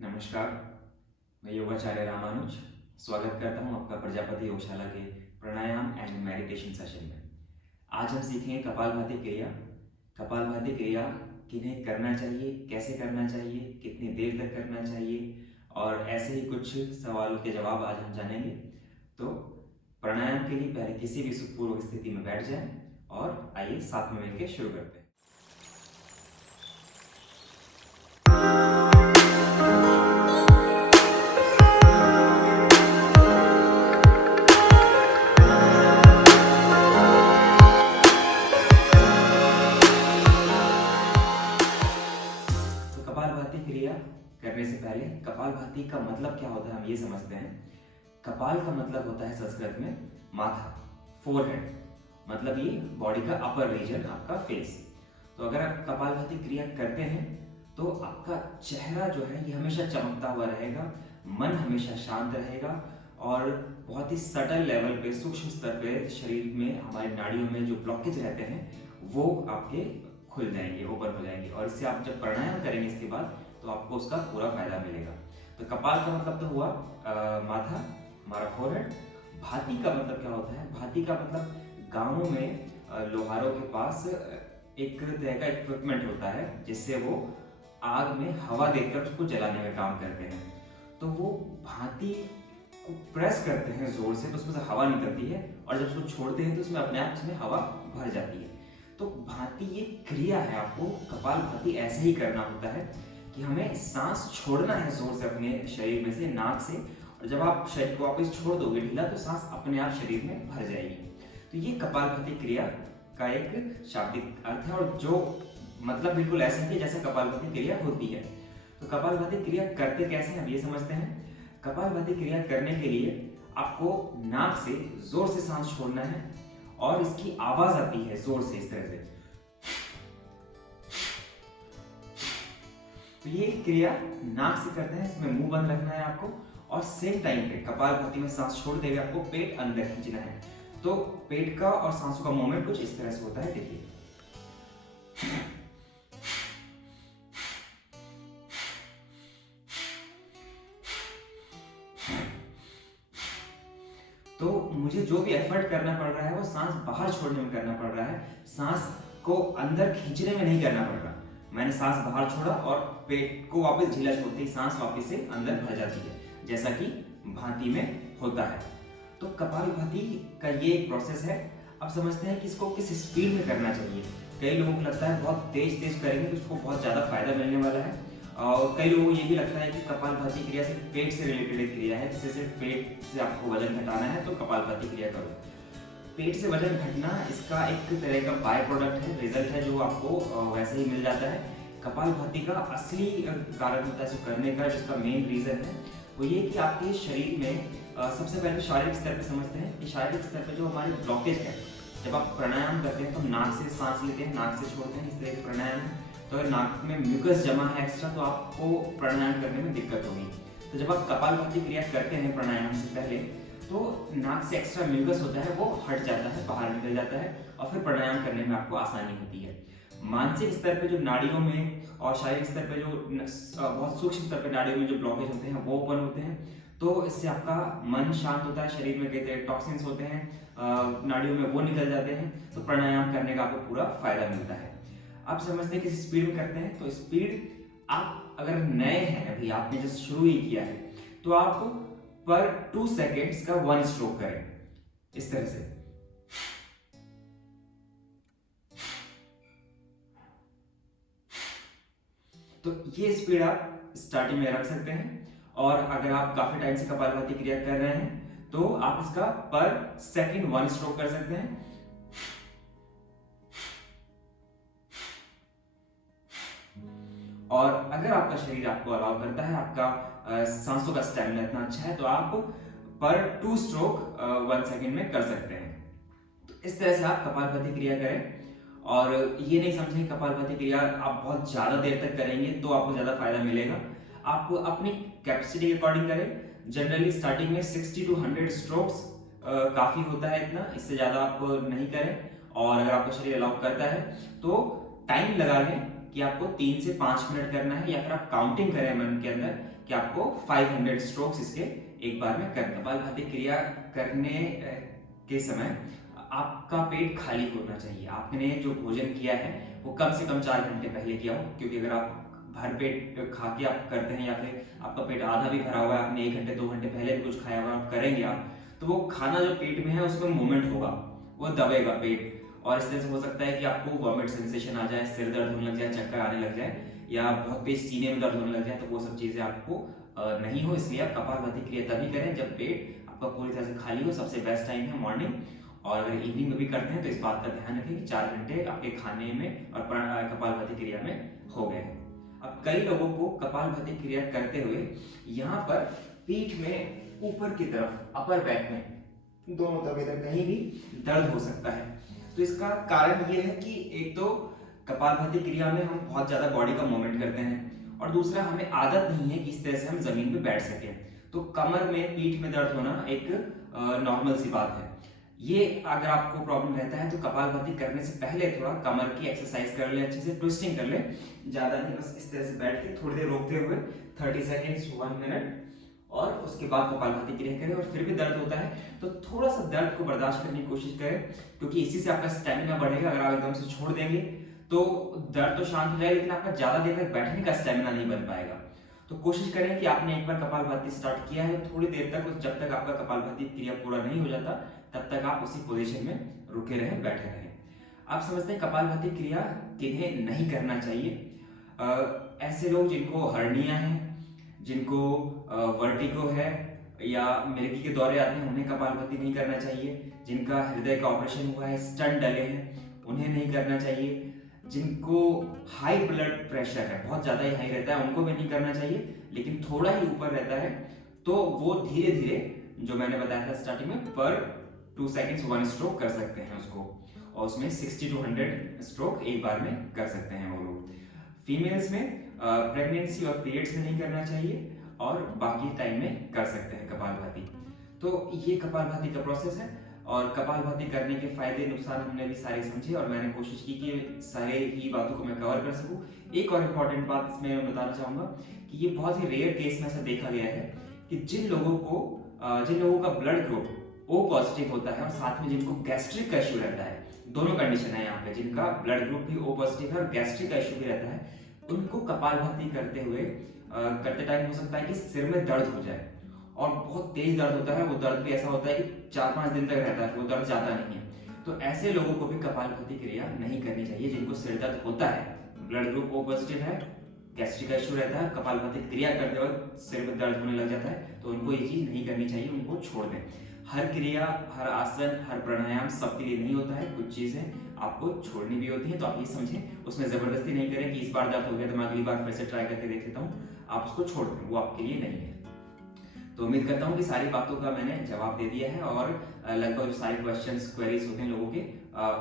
नमस्कार, मैं योगाचार्य रामानुज स्वागत करता हूं आपका प्रजापति योगशाला के प्राणायाम एंड मेडिटेशन सेशन में। आज हम सीखेंगे कपालभाति क्रिया। कपालभाति क्रिया किन्हें करना चाहिए, कैसे करना चाहिए, कितनी देर तक करना चाहिए और ऐसे ही कुछ सवालों के जवाब आज हम जानेंगे। तो प्राणायाम के लिए पहले किसी भी सुखपूर्वक स्थिति में बैठ जाएं और आइए साथ में मिलकर शुरू करते हैं। कपालभाति क्रिया करने से पहले कपालभाति का मतलब क्या होता है हम ये समझते हैं। कपाल का मतलब होता है संस्कृत में माथा, फोरहेड, मतलब ये बॉडी का अपर रीजन, आपका फेस। तो अगर आप कपालभाति क्रिया करते हैं तो आपका चेहरा जो है ये हमेशा चमकता हुआ रहेगा, मन हमेशा शांत रहेगा और बहुत ही सटल लेवल पे, सूक्ष्म स्तर पे शरीर में हमारी नाड़ियों में जो ब्लॉकेज रहते हैं वो आपके खुल जाएंगे, ओपन हो जाएंगे और इससे आप जब प्राणायाम करेंगे इसके बाद तो आपको उसका पूरा फायदा मिलेगा। तो कपाल का मतलब तो हुआ माथा, हमारा फोरहेड। भाती का मतलब क्या होता है? भाती का मतलब गांवों में लोहारों के पास एक तरह का इक्विपमेंट होता है जिससे वो आग में हवा देकर उसको जलाने का काम करते हैं। तो वो भाती को प्रेस करते हैं जोर से तो उसमें से हवा निकलती है और जब उसको छोड़ते हैं तो उसमें अपने आप उसमें हवा भर जाती है। तो भाती ये क्रिया है, आपको कपालभाति ऐसे ही करना होता है कि हमें सांस छोड़ना है जोर से अपने शरीर में से, नाक से, और जब आप शरीर को वापस छोड़ दोगे ढीला तो सांस अपने आप शरीर में भर जाएगी। तो ये कपालभाति क्रिया का एक शाब्दिक अर्थ है और जो मतलब बिल्कुल ऐसा है जैसा कपालभाति क्रिया होती है। तो कपालभाति क्रिया करते कैसे हैं अब ये समझते हैं। कपालभाति क्रिया करने के लिए आपको नाक से जोर से सांस छोड़ना है और इसकी आवाज आती है जोर से इस तरह से। तो ये क्रिया नाक से करते हैं, इसमें मुंह बंद रखना है आपको और सेम टाइम पे कपालभाति में सांस छोड़ते हुए आपको पेट अंदर खींचना है। तो पेट का और सांसों का मूवमेंट कुछ इस तरह से होता है, देखिए। तो मुझे जो भी एफर्ट करना पड़ रहा है वो सांस बाहर छोड़ने में करना पड़ रहा है, सांस को अंदर खींचने में नहीं करना पड़ रहा। मैंने सांस बाहर छोड़ा और पेट को वापस ढीला छोड़ते ही सांस वापस से अंदर भर जाती है, जैसा कि भाती में होता है। तो कपालभाति का ये एक प्रोसेस है। अब समझते हैं कि इसको किस स्पीड में करना चाहिए। कई लोगों को लगता है बहुत तेज तेज करेंगे तो उसको बहुत ज्यादा फायदा मिलने वाला है, और कई लोगों को ये भी लगता है कि कपालभाति क्रिया सिर्फ पेट से रिलेटेड एक क्रिया है, जिससे सिर्फ पेट से आपको वजन घटाना है तो कपालभाति क्रिया करो। पेट से वजन घटना इसका एक तरह का बाय प्रोडक्ट है, रिजल्ट है जो आपको वैसे ही मिल जाता है। कपालभाति का असली कारण होता है इसको करने का, जिसका मेन रीजन है वो ये कि आपके शरीर में सबसे पहले शारीरिक स्तर पर समझते हैं कि शारीरिक स्तर पर जो हमारे ब्लॉकेज है, जब आप प्राणायाम करते हैं तो नाक से सांस लेते हैं, नाक से छोड़ते हैं, इस तरह के प्राणायाम है। तो अगर नाक में म्यूकस जमा है एक्स्ट्रा तो आपको प्राणायाम करने में दिक्कत होगी। तो जब आप कपालभाति क्रिया करते हैं प्राणायाम से पहले तो नाक से एक्स्ट्रा म्यूकस होता है वो हट जाता है, बाहर निकल जाता है और फिर प्राणायाम करने में आपको आसानी होती है। मानसिक स्तर पे जो नाड़ियों में और शारीरिक स्तर पे जो बहुत सूक्ष्म स्तर पे नाड़ियों में जो ब्लॉकेज होते हैं वो ओपन होते हैं, तो इससे आपका मन शांत होता है, शरीर में कई तरह टॉक्सिन्स होते हैं नाड़ियों में वो निकल जाते हैं, तो प्राणायाम करने का आपको पूरा फायदा मिलता है। आप समझते हैं किस स्पीड में करते हैं। तो स्पीड आप अगर नए हैं, अभी आपने जस्ट शुरू ही किया है, तो आप पर 2 सेकेंड्स का 1 स्ट्रोक करें इस तरह से। तो ये स्पीड आप स्टार्टिंग में रख सकते हैं और अगर आप काफी टाइम से कपालभाति क्रिया कर रहे हैं तो आप इसका पर सेकंड 1 स्ट्रोक कर सकते हैं। और अगर आपका शरीर आपको अलाउ करता है, आपका सांसों का स्टैमिना इतना अच्छा है, तो आप पर 2 स्ट्रोक 1 सेकंड में कर सकते हैं। तो इस तरह से आप कपालभाति क्रिया करें और ये नहीं समझें कपालभाति क्रिया आप बहुत ज्यादा देर तक करेंगे तो आपको ज्यादा फायदा मिलेगा। आप अपनी कैपेसिटी के अकॉर्डिंग करें। जनरली स्टार्टिंग में 60 to 100 स्ट्रोक्स काफी होता है, इतना, इससे ज्यादा आप नहीं करें। और अगर आपका शरीर अलाउ करता है तो टाइम लगा लें, कि आपको 3 से 5 मिनट करना है, या फिर आप काउंटिंग करें मन के अंदर कि आपको 500 स्ट्रोक्स इसके एक बार में करना। कपालभाति क्रिया करने के समय आपका पेट खाली होना चाहिए। आपने जो भोजन किया है वो कम से कम 4 घंटे पहले किया हो, क्योंकि अगर आप भर पेट खा के आप करते हैं या फिर आपका पेट आधा भी भरा हुआ है, आपने 1 घंटे 2 घंटे पहले भी कुछ खाया हुआ आप करेंगे आप, तो वो खाना जो पेट में है उसमें मूवमेंट होगा, वो दबेगा पेट, और इस तरह से हो सकता है कि आपको वॉमिट सेंसेशन आ जाए, सिर दर्द होने लग जाए, चक्कर आने लग जाए, या बहुत तेज सीने में दर्द होने लग जाए। तो वो सब चीजें आपको नहीं हो, इसलिए आप कपालभाति क्रिया तभी करें जब पेट आपका पूरी तरह से खाली हो। सबसे बेस्ट टाइम है मॉर्निंग, और अगर इवनिंग में भी करते हैं तो इस बात का ध्यान रखें कि 4 घंटे आपके खाने में और कपालभाति क्रिया में हो गए। अब कई लोगों को कपालभाति क्रिया करते हुए यहाँ पर पीठ में ऊपर की तरफ, अपर बैक में दोनों तरफ इधर कहीं भी दर्द हो सकता है। तो इसका कारण ये है कि एक तो कपालभाति क्रिया में हम बहुत ज्यादा बॉडी का मूवमेंट करते हैं, और दूसरा हमें आदत नहीं है कि इस तरह से हम जमीन पे बैठ सके। तो कमर में, पीठ में दर्द होना एक नॉर्मल सी बात है। ये अगर आपको प्रॉब्लम रहता है तो कपालभाति करने से पहले थोड़ा कमर की एक्सरसाइज कर ले, अच्छे से ट्विस्टिंग कर ले, ज्यादा नहीं, बस इस तरह से बैठ के थोड़ी देर रोकते हुए 30 सेकेंड्स 1 मिनट, और उसके बाद कपालभाति क्रिया करें। और फिर भी दर्द होता है तो थोड़ा सा दर्द को बर्दाश्त करने की कोशिश करें, क्योंकि इसी से आपका स्टेमिना बढ़ेगा। अगर आप एकदम से छोड़ देंगे तो दर्द तो शांत हो जाएगा, लेकिन आपका ज्यादा देर तक बैठने का स्टेमिना नहीं बन पाएगा। तो कोशिश करें कि आपने एक बार कपालभाति स्टार्ट किया है, थोड़ी देर तक, जब तक आपका कपालभाति क्रिया पूरा नहीं हो जाता तब तक आप उसी पोजीशन में रुके रहें, बैठे रहें। आप समझते हैं कपालभाति क्रिया किन्हें नहीं करना चाहिए? ऐसे लोग जिनको हर्निया है, जिनको वर्टिगो है, या मिर्गी के दौरे आते हैं, उन्हें कपालभाति नहीं करना चाहिए। जिनका हृदय का ऑपरेशन हुआ है, स्टंट डले हैं, उन्हें नहीं करना चाहिए। जिनको हाई ब्लड प्रेशर है, बहुत ज्यादा ही हाई रहता है, उनको भी नहीं करना चाहिए। लेकिन थोड़ा ही ऊपर रहता है तो वो धीरे धीरे, जो मैंने बताया था स्टार्टिंग में, पर 2 सेकेंड्स 1 स्ट्रोक कर सकते हैं उसको, और उसमें 60 to 100 स्ट्रोक एक बार में कर सकते हैं वो लोग। फीमेल्स में प्रेगनेंसी और पीरियड्स में नहीं करना चाहिए, और बाकी टाइम में कर सकते हैं कपालभाति। तो ये कपालभाति का प्रोसेस है, और कपालभाति करने के फायदे नुकसान हमने भी सारे समझे, और मैंने कोशिश की कि सारे ही बातों को मैं कवर कर सकूं। एक और इम्पॉर्टेंट बात इसमें मैं बताना चाहूंगा कि ये बहुत ही रेयर केस में ऐसा देखा गया है कि जिन लोगों का ब्लड ग्रुप O पॉजिटिव होता है, और साथ में जिनको गैस्ट्रिक का इश्यू रहता है, दोनों कंडीशन है यहाँ पे, जिनका ब्लड ग्रुप भी O पॉजिटिव है और गैस्ट्रिक का इश्यू भी रहता है, उनको कपालभाति करते टाइम हो सकता है कि सिर में दर्द हो जाए, और बहुत तेज दर्द होता है। वो दर्द भी ऐसा होता है कि 4-5 दिन तक रहता है, वो दर्द जाता नहीं है। तो ऐसे लोगों को भी कपालभाति क्रिया नहीं करनी चाहिए। जिनको सिर दर्द होता है, ब्लड ग्रुप O पॉजिटिव है, गैस्ट्रिक का इश्यू रहता है, कपालभाति क्रिया करते वक्त सिर में दर्द होने लग जाता है, तो उनको ये चीज नहीं करनी चाहिए, उनको छोड़ दें। हर क्रिया, हर आसन, हर प्राणायाम सबके लिए नहीं होता है, कुछ चीजें आपको छोड़नी भी होती है। तो आप ये समझें, उसमें जबरदस्ती नहीं करें कि इस बार दर्द हो गया तो मैं अगली बार फिर से ट्राई करके देख लेता हूँ। आप उसको छोड़ दें, वो आपके लिए नहीं है। तो उम्मीद करता हूँ कि सारी बातों का मैंने जवाब दे दिया है, और लगभग जो सारे क्वेश्चंस, क्वेरीज होते हैं लोगों के,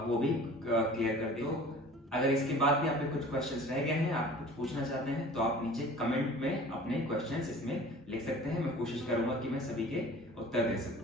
वो भी क्लियर कर दिए हो। अगर इसके बाद भी आपके कुछ क्वेश्चंस रह गए हैं, आप कुछ पूछना चाहते हैं, तो आप नीचे कमेंट में अपने क्वेश्चंस इसमें लिख सकते हैं। मैं कोशिश करूंगा कि मैं सभी के उत्तर दे सकूं।